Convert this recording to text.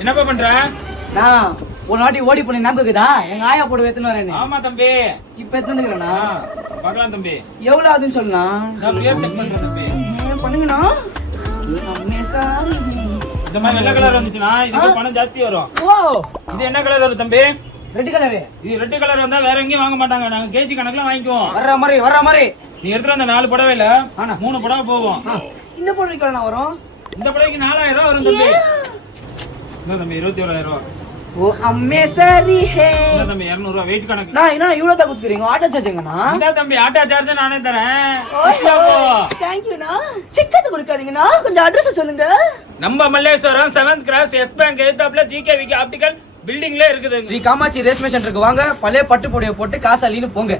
என்னப்பா பண்ற? நான் ஒரு நாட்டி ஓடி போன ஞாபகம்தா எங்க ஆயா போட்டு எத்தனை வரேன்னு. ஆமா தம்பி, இப்ப எத்தனைங்கண்ணா பார்க்கலாம் தம்பி. எவ்வளவு ஆகுதுன்னு சொல்லலாம். நான் பேர் செக் பண்றேன் தம்பி. பண்ணுங்கண்ணா. இந்த மாதிரி வெள்ளை கலர் வந்துச்சுன்னா இதுக்கு பணம் ஜாஸ்தி வரும். ஓ, இது என்ன கலர் வரும் தம்பி? Red colour. இது ரெட் கலர் வந்தா வேற எங்கேயும் வாங்க மாட்டாங்க, நாங்க கேஜி கணக்குல வாங்கிக்குவோம். வர்ற மாதிரி நீ எடுத்துட்டு வந்த 4 புடவை இல்ல 3 புடவை போவோம். இந்த புடவைக்கு வரும். இந்த புடவைக்கு 4000 ரூபாய் வரும் தம்பி. என்ன தம்பி 21000 ரூபாய். ஓ அம்மே சரி ஹே. என்ன தம்பி 200 ரூபாய் வெயிட் கணக்கு. நான் என்ன இவ்வளவு தான் குடுக்குறீங்க? ஆட்டோ சார்ஜ்ங்கண்ணா. இந்த தம்பி ஆட்டோ சார்ஜ் நானே தரேன். தேங்க் யூ ண்ணா. சிக்கன் கொடுக்காதீங்கண்ணா, கொஞ்சம் அட்ரஸ் சொல்லுங்க. நம்ம Malleswaram 7th cross S bank எதிர்த்தாப்புல ஜிகேவிக்கு ஆப்டிகல் பில்டிங்ல இருக்குது. ஸ்ரீ காமாட்சி ரேஸ்மே சென்டருக்கு வாங்க. பழைய பட்டு புடவை போட்டு காசு அள்ளின்னு போங்க.